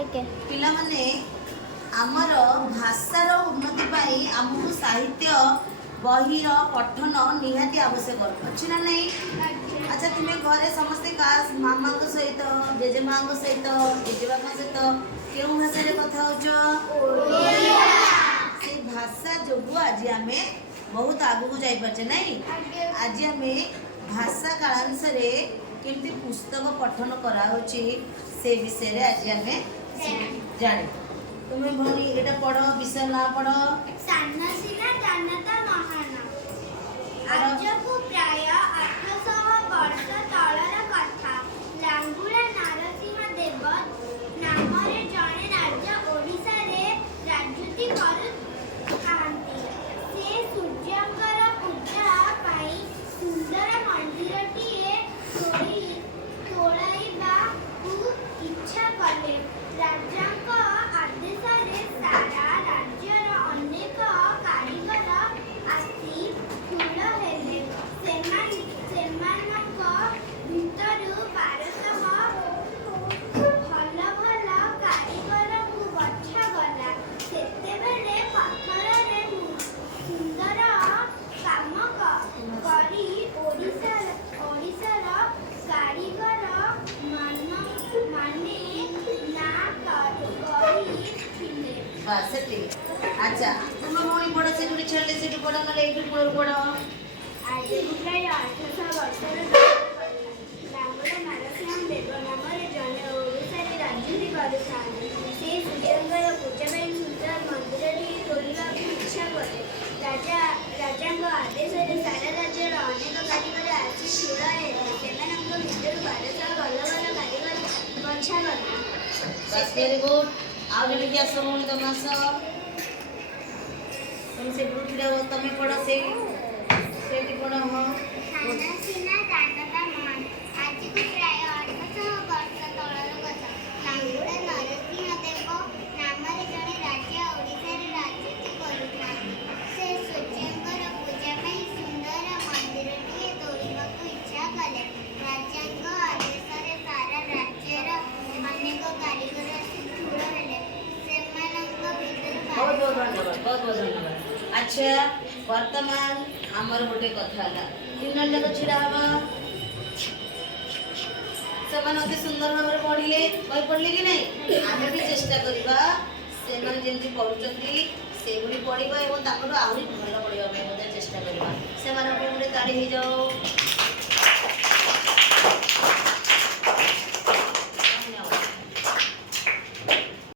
पिला माने आमर भाषार उन्नति पाई आमको साहित्य बहिर पठन निहाती आवश्यक अच्छी ना नहीं। अच्छा तुम्हें घरे समस्ते का मामा सहित जेजेमा सहित जेजेबापा सहित क्यों भाषा कथा हो से भाषा जो आज आम बहुत आगू जापे नहीं। आज आम भाषा कालांश केमती पुस्तक पठन कराऊँचे से विषय रे आज आम जाने। तुम्हें भनी एटा पढ़ विषय ना पढ़ आजकू प्राय 800 वर्ष तलर कथा लांगुला नारसिंह देव नामरे जने राजा ओडिसा रे राजनीति करुथांती। से सूर्यंकर पूजा पाई सुंदर मंदिरटीए तोड़ाइबा इच्छा कले। राजांक आदेश रे सारा राज्यर अनेक कारीगर आसी फूल हेले। सेमानक भितरु 1200 भल भल कारीगर को बछा गला। सेतेबेले पत्थर रे सुंदर काम करी ओडिसार कारीगर माने ना करी। अच्छा तुम भौणी पढ़ से छेड़े से पढ़ ना ये कूल पढ़। आज प्राय 800 वर्षर लांगुला नारसिंह देव नामरे जने ओडिसा रे राजनीति करुथांती। से सूर्यंकर पूजा पाई सुंदर मंदिरटी तोड़ाइबा इच्छा कले। राजांक आदेश रे सारा राज्यर अनेक कारीगर आसी ठूल हेले। सेमानक भितरु 1200 भल भल कारीगर बछा गला। Very good. आउ जने कि आस भौणी तुम आस तुम से ग्रुप रे तुम पढ़ से पढ़। हाँ खानासिना दानता महान आजकू प्राय 800 वर्ष तलर कथा लांगुला नरसिंह देव नामरे जने राजा ओडिसा रे राजनीति करुथांती। से सूर्यंकर पूजा पाई सुंदर मंदिरटीए तोड़ाइबा इच्छा कले। राजांक आदेश रे सारा राज्यर अनेक कारीगर आसी ठूल हेले। सेमानक भितरु बहुत बहुत धन्यवाद। अच्छा वर्तमान आमर गोटे कथा तीन लोग छिड़ा हम से सुंदर भाव में पढ़िले बही पढ़ले कि नहीं। आम भी चेष्टा करवा से जमी पढ़ुंट से भाई पढ़ा और आहरी भल पढ़ाई चेष्टा करवा से ताड़ी हो जाओ।